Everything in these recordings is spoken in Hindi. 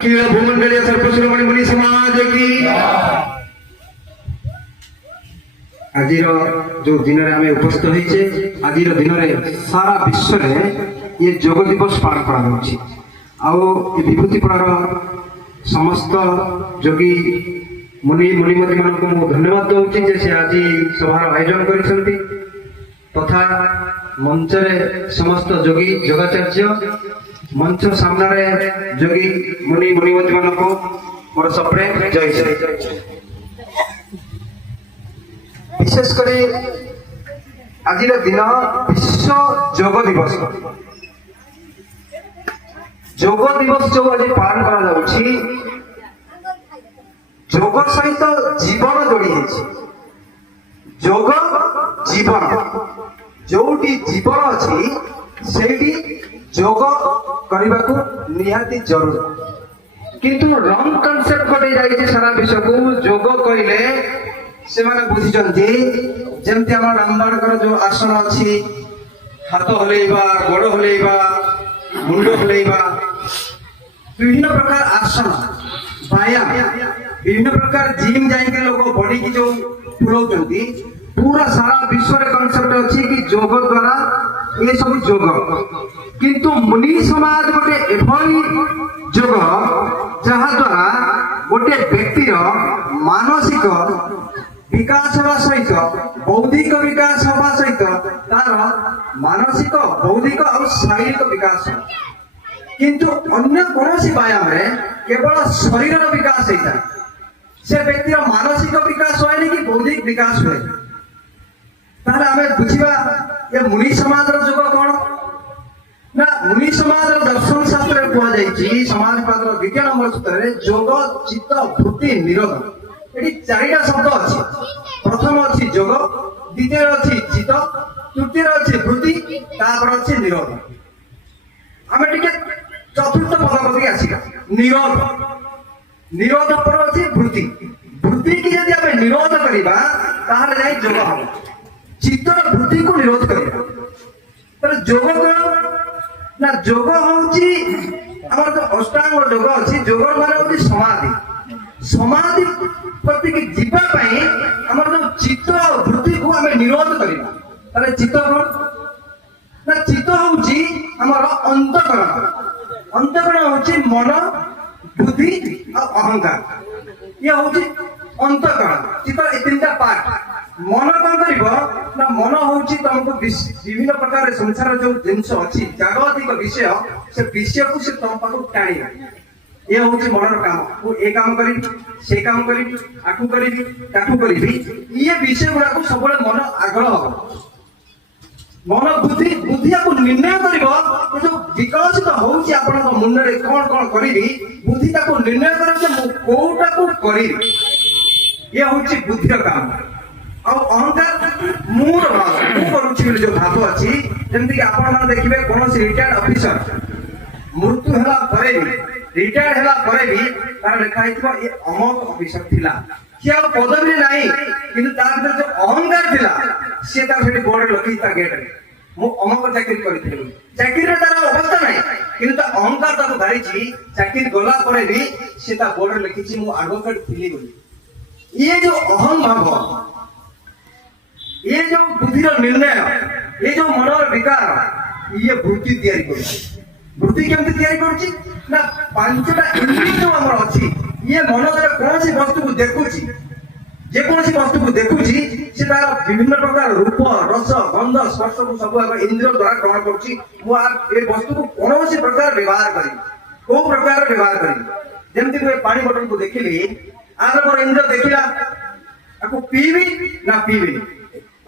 भूमंडलीय सर्वश्रोमणी मुनि समाज की आज जो दिन में आम उपस्थित होइछे आज दिन में सारा विश्व में ये योग दिवस पालन कर विभूतिपड़ार समस्त योगी मुनि मुनिमती मान को धन्यवाद दूसरी जे से आज सभार आयोजन कर तथा मंच समस्त योगी योगाचार्य मंच सामने योगी मुनि मुनिमती मान को मोर सप्रेम जय जय। विशेषकर आज दिन विश्व योग दिवस जो आज पालन कर योग सहित जीवन जोड़ी योग जीवन जोटी जीवन अच्छी से योग करने को निहाती जरूर किंतु रंग कनसेप्ट गोटे जाइए सारा विश्व को योग कहले से माने बुझिचंती जेमती हम रामबाणकर जो आसन अच्छी हाथ हलैबा गोड़ हलैबा मुंड हलैबा विभिन्न प्रकार आसन व्यायाम विभिन्न प्रकार जिम जाइके लोग बॉडी की जो फुलाउचंती पूरा सारा विश्व रे कॉन्सेप्ट अच्छी कि योग द्वारा ये सब योग किंतु मुनि समाज गोटे एभली योग जहा द्वारा गोटे व्यक्तिर मानसिक विकास हवा सहित बौद्धिक विकास हवा सहित तार मानसिक बौद्धिक और शारीरिक विकास किंतु अन्य कौन व्यायाम रे केवल शरीर विकास होता है से व्यक्तिर मानसिक विकास हुए कि बौद्धिक विकास हुए ताहले आमे बुझिबा ये मुनि समाज रो योग कोन ना मुनि समाज रो दर्शन शास्त्र रे कुआ जाईची समाज पात्र द्वितीय नंबर सूत्र रे योग चित्त वृत्ति निरोध एटी चारिटा शब्द अछि प्रथम अछि योग द्वितीय अछि चित्त तृतीय अछि वृत्ति तापर अछि निरोध आमे टिके चतुर्थ पद प्रति आसीगा निरोध निरोध पर अछि वृत्ति वृत्ति की यदि आमे निरोध करिबा ताहले जाई योग हबो चित्तर वृत्ति को निरोध करिबा तर योग ना योग होउची हमर जो अष्टांग योग अछि योग माने होउची समाधि समाधि प्रति की जीवा पई हमर जो चित्त और वृत्ति को हमें निरोध करिबा तारे चित्त कोन ना चित्त होउची हमर अंतःकरण अंतःकरण होउची मन बुद्धि और अहंकार ये होउची अंतःकरण चित्त ए तीनटा पार्ट मन कौन कर ना मन हूँ तुमको विभिन्न प्रकार संसार जो जिनस अच्छी जागतिक विषय से विषय को से तुम पाक टाणी ये हूँ मनर काम मु ए काम करी से काम करी आकु करी ताकु करी ये विषय गुड़ा को सब मन आगल हम मन बुद्धि बुद्धि को निर्णय कर जो विकसित होउची आपण मुंड रे कौन कौन करी बुद्धि ताको निर्णय कर कोटा को करी ये हूँ बुद्धि काम और अहंकार मूल भाव जो भाव अच्छी जमीक आप देखिए कौन रिटायर्ड ऑफिसर मृत्यु है रिटायर्ड है तार लिखाई ये अमक ऑफिसर थिला सी आ पदवी नहीं किंतु तार जो अहंकार थिला सी तार बोर्ड लगी गेट रे मु अमक चाकरी करी चाकरी तार अवस्था नहीं किंतु अहंकार ताको धरी चाकरी गला पर भी सी बोर्ड लिखी मु एडवोकेट थिली बोली ये जो अहम भाव ये जो बुद्धि निर्णय ये जो मनोर विकार ये वृत्ति तैयारी कर वृत्ति केमती तैयारी करछि ना पांचटा इंद्रिय जो हमर अछि ये मन द्वारा कौन सी वस्तु को देखुछि जे कौन सी वस्तु को देखुछि से तार विभिन्न प्रकार रूप रस गंध स्पर्श को सब आगे इंद्रिय द्वारा ग्रहण करछि मु आ ए वस्तु को कौन सी प्रकार व्यवहार करी को प्रकार व्यवहार करी जेमति को पानी बोतल को देखिली आगे मोर इंद्रिय देखिला आको पीबी ना पीबी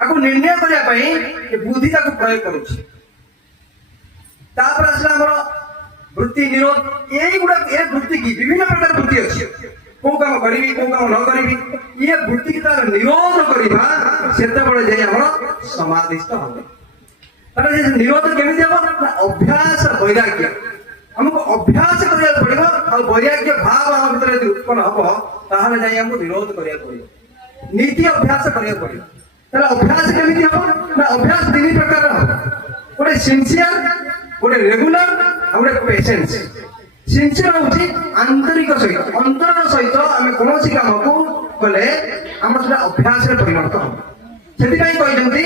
आपको निर्णय करने बुद्धि को प्रयोग करुच्ची वृत्ति निरोध यही गुड़ा ये वृत्ति की विभिन्न प्रकार वृत्ति अच्छी कौ काम करी कौ काम न करी ये वृत्ति की तार निरोध करवा से समाधिस्थ हम निरोध केमी हम अभ्यास वैराग्य हमको अभ्यास करा पड़ो और वैराग्य भाव आम भर उत्पन्न हम ताहले जाई हमको निरोध करा पड़ो नीति अभ्यास करा पड़ो तार अभ्यास केमी हम ना अभ्यास तीन प्रकार गोटे सिंसियर गोटे रेगुलर और गोटे पेशेंस ସିନସିୟର ହଉଛି ଆନ୍ତରିକ ସହିତ ଅନ୍ତର ସହିତ ଆମେ କୌଣସି କାମକୁ କଲେ ଆମର ସେଟା ଅଭ୍ୟାସରେ ପରିଣତ ହବ। ସେଥିପାଇଁ କହିଛନ୍ତି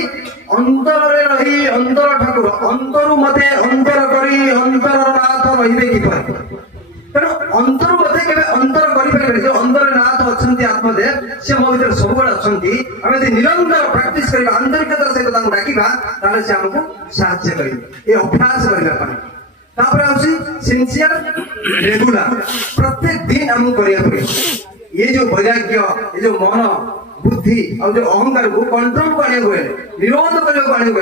ଅନ୍ତରରେ ରହି ଅନ୍ତର ଠାକୁର ଅନ୍ତରୁ ମତେ ଅନ୍ତର କରି ଅନ୍ତର ନାଥ ରହିବେ କିପରି। ତେଣୁ ଅନ୍ତରୁ ମତେ କେବେ ଅନ୍ତର କରିପାରିବେନି। ଯୋଉ ଅନ୍ତର ନାଥ ଅଛନ୍ତି ଆତ୍ମଦେବ ସେ ମୋ ଭିତରେ ସବୁବେଳେ ଅଛନ୍ତି। ଆମେ ଯଦି ନିରନ୍ତର ପ୍ରାକ୍ଟିସ କରିବା ଆନ୍ତରିକତାର ସହିତ ତାଙ୍କୁ ଡାକିବା ତାହେଲେ ସେ ଆମକୁ ସାହାଯ୍ୟ କରିବେ ଏ ଅଭ୍ୟାସ କରିବା ପାଇଁ। ତାପରେ ହଉଛି ସିନସିୟର ରେଗୁଲାର ପ୍ରତ୍ୟେକ ଦିନ ଆମକୁ କରିବାକୁ ପଡିବ। ये जो वैराग्य ये जो मन बुद्धि और जो अहंकार को कंट्रोल करने को निरोध करने को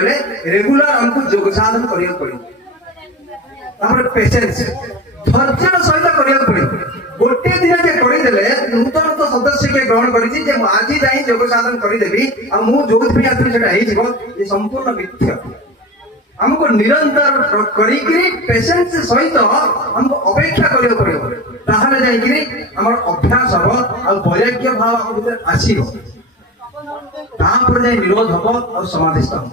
रेगुलर हमको योग साधन करने पड़े। पेशेंस धैर्य सहित करने पड़े। गोटे दिन जे करदेले नूतन तो सदस्य के ग्रहण करी आज जाए योग साधन करदेवी ये संपूर्ण मिथ्या। हमको निरंतर करी पेशेंस सहित हमको अपेक्षा करने पड़े। ताहले जाइकरी हमर अभ्यास हबो और वैराग्य भाव हम भीतर आसीबो। तापर जाय निरोध हबो और समाधिस्थ हबो।